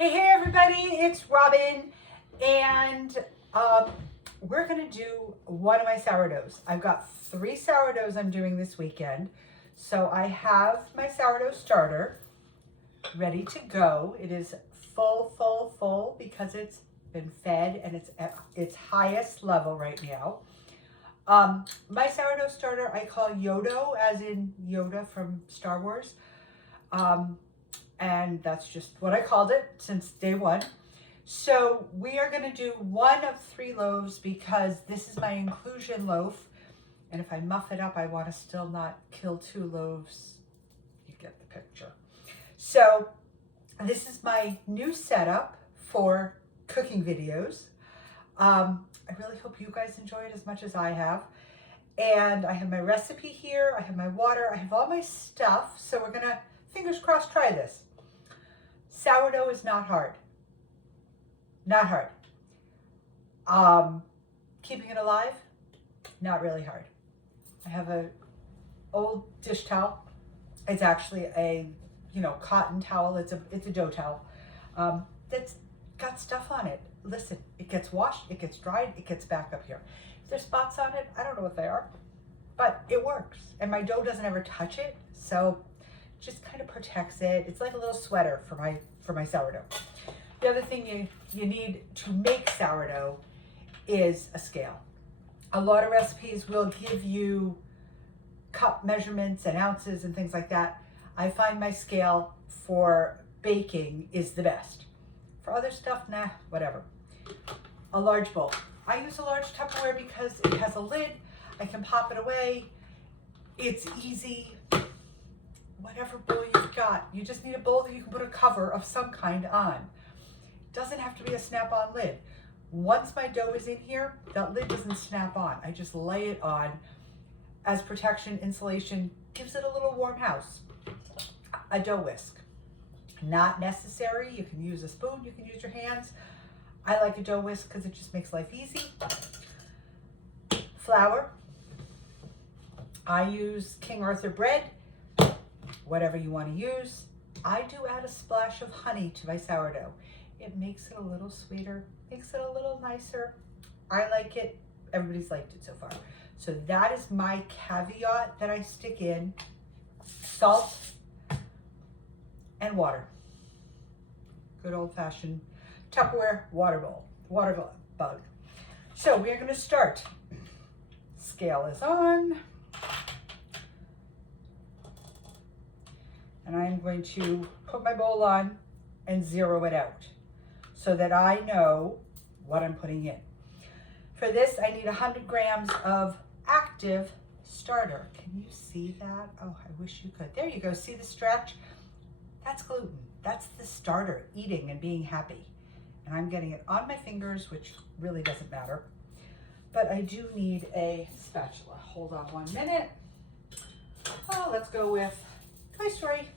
Hey everybody, it's Robin, and we're gonna do one of my sourdoughs. I've got 3 sourdoughs I'm doing this weekend. So I have my sourdough starter ready to go. It is full because it's been fed and it's at its highest level right now. My sourdough starter I call Yodo, as in Yoda from Star Wars. And that's just what I called it since day one. So we are going to do 1 of 3 loaves because this is my inclusion loaf. And if I muff it up, I want to still not kill 2 loaves. You get the picture. So this is my new setup for cooking videos. I really hope you guys enjoy it as much as I have. And I have my recipe here. I have my water. I have all my stuff. So we're going to, fingers crossed, try this. Sourdough is not hard. Not hard. Keeping it alive, not really hard. I have a old dish towel. It's actually a, cotton towel. It's a dough towel. That's got stuff on it. Listen, it gets washed, it gets dried, it gets back up here. If there's spots on it, I don't know what they are, but it works. And my dough doesn't ever touch it, so just kind of protects it. It's like a little sweater for my sourdough. The other thing you need to make sourdough is a scale. A lot of recipes will give you cup measurements and ounces and things like that. I find my scale for baking is the best. For other stuff, nah, whatever. A large bowl. I use a large Tupperware because it has a lid. I can pop it away. It's easy. Whatever bowl you've got, you just need a bowl that you can put a cover of some kind on. It doesn't have to be a snap-on lid. Once my dough is in here, that lid doesn't snap on. I just lay it on as protection, insulation, gives it a little warm house. A dough whisk. Not necessary. You can use a spoon, you can use your hands. I like a dough whisk because it just makes life easy. Flour. I use King Arthur bread. Whatever you want to use. I do add a splash of honey to my sourdough. It makes it a little sweeter, makes it a little nicer. I like it. Everybody's liked it so far. So that is my caveat that I stick in. Salt and water. Good old-fashioned Tupperware water bug. So we are going to start. Scale is on. And I'm going to put my bowl on and zero it out so that I know what I'm putting in. For this, I need 100 grams of active starter. Can you see that? Oh, I wish you could. There you go. See the stretch? That's gluten. That's the starter eating and being happy. And I'm getting it on my fingers, which really doesn't matter. But I do need a spatula. Hold on 1 minute. Oh, let's go with Toy Story.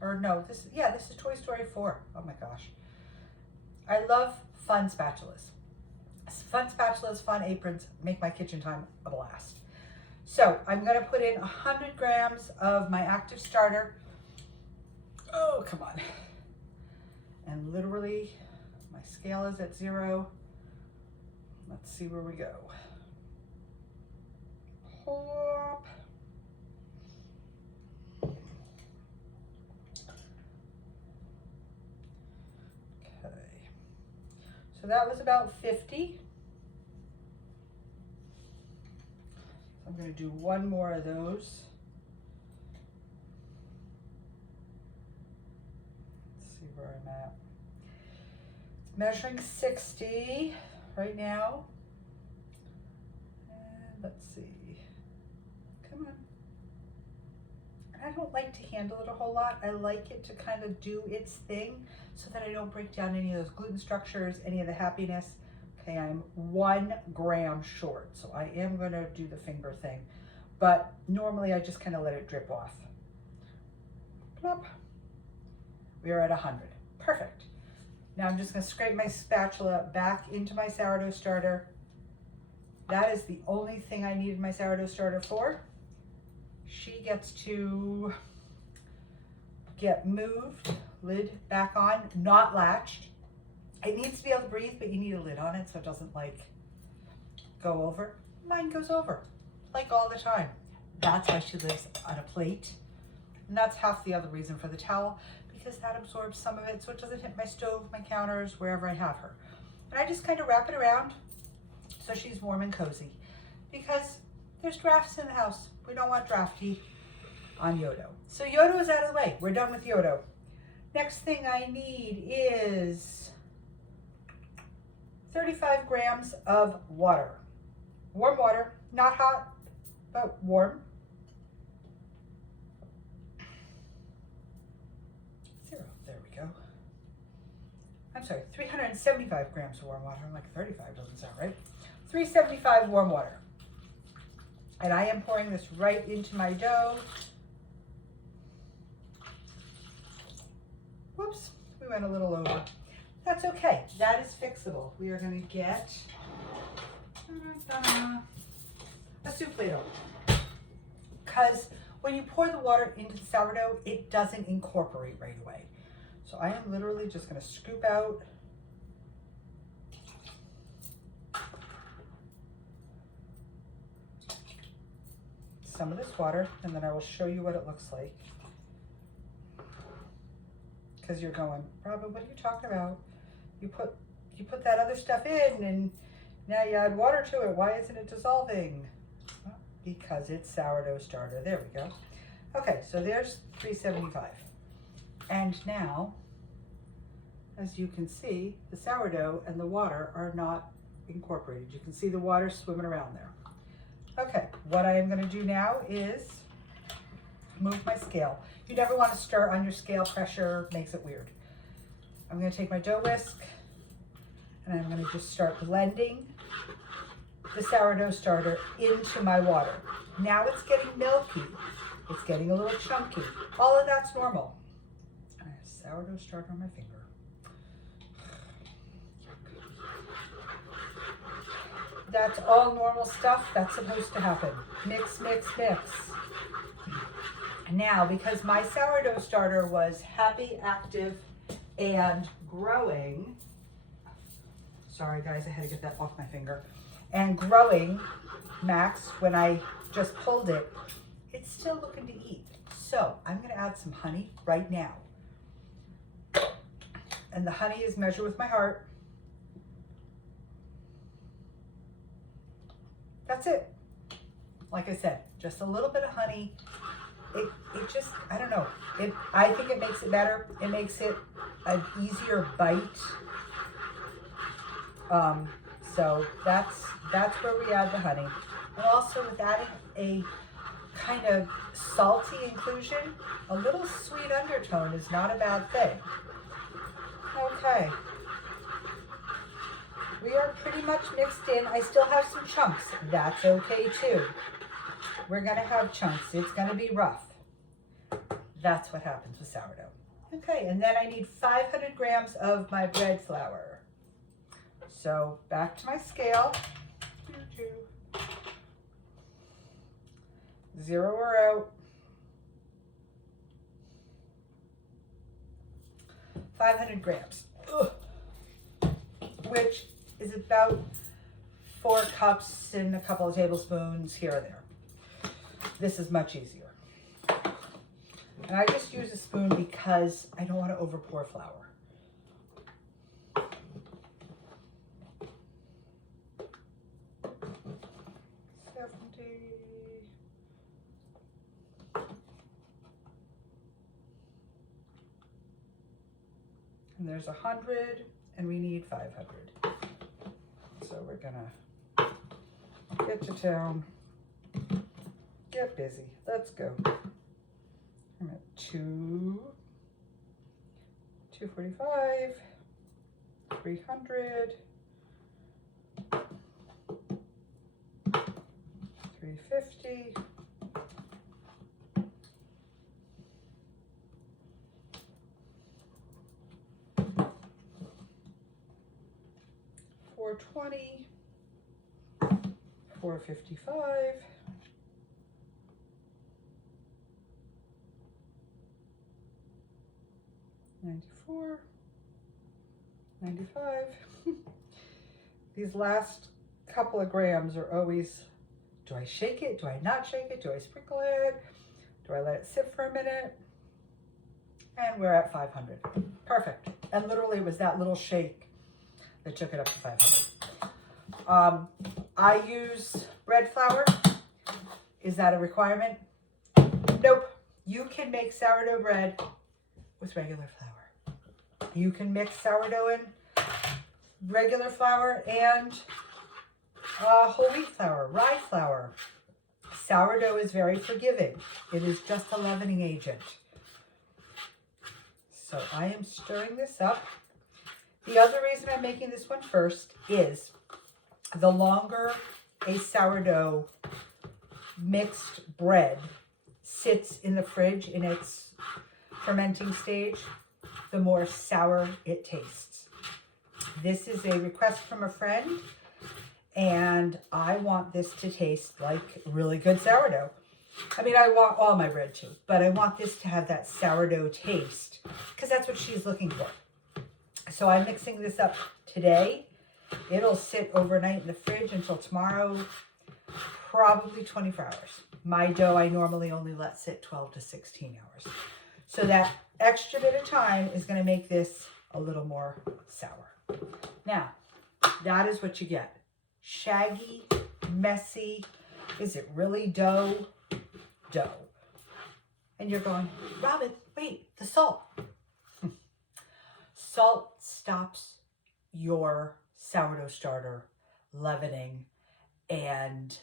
Or no, this is Toy Story 4. Oh my gosh. I love fun spatulas. Fun spatulas, fun aprons make my kitchen time a blast. So I'm going to put in 100 grams of my active starter. Oh, come on. And literally, my scale is at 0. Let's see where we go. Hop. So that was about 50. I'm going to do 1 more of those. Let's see where I'm at. It's measuring 60 right now. And let's see. Come on. I don't like to handle it a whole lot. I like it to kind of do its thing so that I don't break down any of those gluten structures, any of the happiness. Okay, I'm 1 gram short, so I am going to do the finger thing. But normally I just kind of let it drip off. Plop. We are at 100. Perfect. Now I'm just going to scrape my spatula back into my sourdough starter. That is the only thing I needed my sourdough starter for. She gets to get moved lid back on, not latched. It needs to be able to breathe, but you need a lid on it so it doesn't like go over. Mine goes over like all the time. That's why she lives on a plate. And that's half the other reason for the towel, because that absorbs some of it so it doesn't hit my stove, my counters, wherever I have her. And I just kind of wrap it around so she's warm and cozy, because there's drafts in the house. We don't want drafty on Yodo. So Yodo is out of the way. We're done with Yodo. Next thing I need is 35 grams of water. Warm water, not hot, but warm. 0, there we go. I'm sorry, 375 grams of warm water. I'm like 35, doesn't sound right. 375 warm water. And I am pouring this right into my dough. Whoops, we went a little over. That's okay, that is fixable. We are gonna get a soup ladle. Because when you pour the water into the sourdough, it doesn't incorporate right away. So I am literally just gonna scoop out some of this water, and then I will show you what it looks like. Because you're going, Robin, what are you talking about? You put that other stuff in and now you add water to it. Why isn't it dissolving? Well, because it's sourdough starter. There we go. Okay, so there's 375. And now, as you can see, the sourdough and the water are not incorporated. You can see the water swimming around there. Okay, what I am going to do now is move my scale. You never want to stir under scale. Pressure makes it weird. I'm going to take my dough whisk and I'm going to just start blending the sourdough starter into my water. Now it's getting milky. It's getting a little chunky. All of that's normal. I have sourdough starter on my finger. That's all normal stuff. That's supposed to happen. Mix, mix, mix. Now, because my sourdough starter was happy, active, and growing, sorry guys, I had to get that off my finger, and growing, max, when I just pulled it, it's still looking to eat. So I'm going to add some honey right now. And the honey is measured with my heart. That's it. Like I said, just a little bit of honey. It just, I don't know. I think it makes it better. It makes it an easier bite. So that's where we add the honey. And also with adding a kind of salty inclusion, a little sweet undertone is not a bad thing. Okay. We are pretty much mixed in. I still have some chunks. That's okay too. We're gonna have chunks. It's gonna be rough. That's what happens with sourdough. Okay, and then I need 500 grams of my bread flour. So back to my scale. 0 or out. 500 grams. Ugh. Which is about 4 cups and a couple of tablespoons here or there. This is much easier. And I just use a spoon because I don't want to over pour flour. And there's 100, and we need 500. So we're gonna get to town, get busy. Let's go. I'm at 245, 300, 350. 420, 455, 94, 95. These last couple of grams are always, do I shake it? Do I not shake it? Do I sprinkle it? Do I let it sit for a minute? And we're at 500. Perfect. And literally it was that little shake that took it up to 500. I use bread flour. Is that a requirement? Nope. You can make sourdough bread with regular flour. You can mix sourdough in regular flour and whole wheat flour, rye flour. Sourdough is very forgiving. It is just a leavening agent. So I am stirring this up. The other reason I'm making this one first is the longer a sourdough mixed bread sits in the fridge in its fermenting stage, the more sour it tastes. This is a request from a friend, and I want this to taste like really good sourdough. I mean, I want all my bread too, but I want this to have that sourdough taste because that's what she's looking for. So I'm mixing this up today. It'll sit overnight in the fridge until tomorrow, probably 24 hours. My dough, I normally only let sit 12 to 16 hours. So that extra bit of time is going to make this a little more sour. Now, that is what you get. Shaggy, messy. Is it really dough? Dough. And you're going, Robin, wait, the salt. Salt stops your sourdough starter leavening and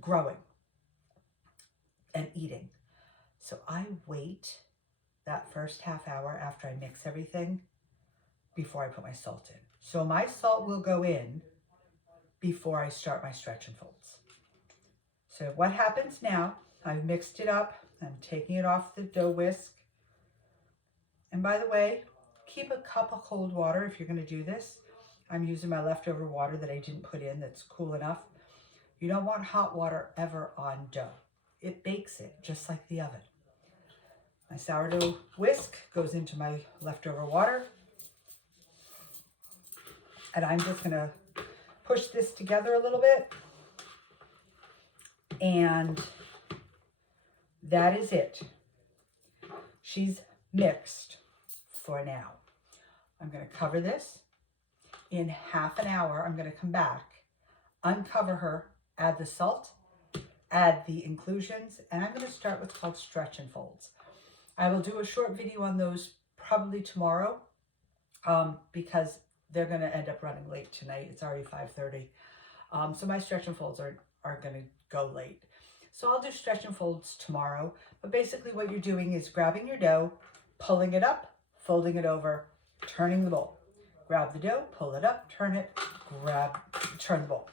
growing and eating. So I wait that first half hour after I mix everything before I put my salt in. So my salt will go in before I start my stretch and folds. So what happens now, I've mixed it up. I'm taking it off the dough whisk. And by the way, keep a cup of cold water if you're going to do this. I'm using my leftover water that I didn't put in that's cool enough. You don't want hot water ever on dough. It bakes it just like the oven. My sourdough whisk goes into my leftover water. And I'm just going to push this together a little bit. And that is it. She's mixed for now. I'm going to cover this. In half an hour, I'm going to come back, uncover her, add the salt, add the inclusions, and I'm going to start what's called stretch and folds. I will do a short video on those probably tomorrow because they're going to end up running late tonight. It's already 5:30. So my stretch and folds are going to go late. So I'll do stretch and folds tomorrow. But basically what you're doing is grabbing your dough, pulling it up, folding it over, turning the bowl. Grab the dough, pull it up, turn it, turn the bowl.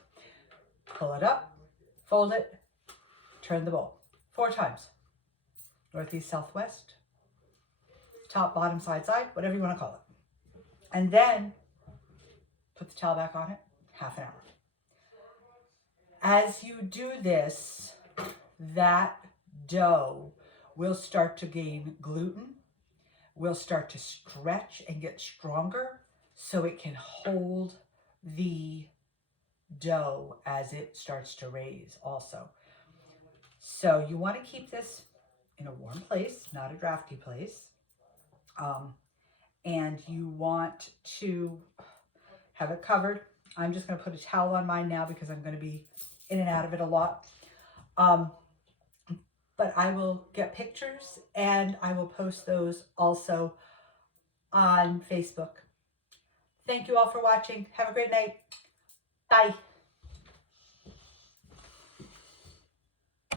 Pull it up, fold it, turn the bowl. 4 times. Northeast, southwest, top, bottom, side, side, whatever you want to call it. And then put the towel back on it, half an hour. As you do this, that dough will start to gain gluten, will start to stretch and get stronger so it can hold the dough as it starts to raise also. So you want to keep this in a warm place, not a drafty place. And you want to have it covered. I'm just going to put a towel on mine now because I'm going to be in and out of it a lot. But I will get pictures and I will post those also on Facebook. Thank you all for watching. Have a great night. Bye.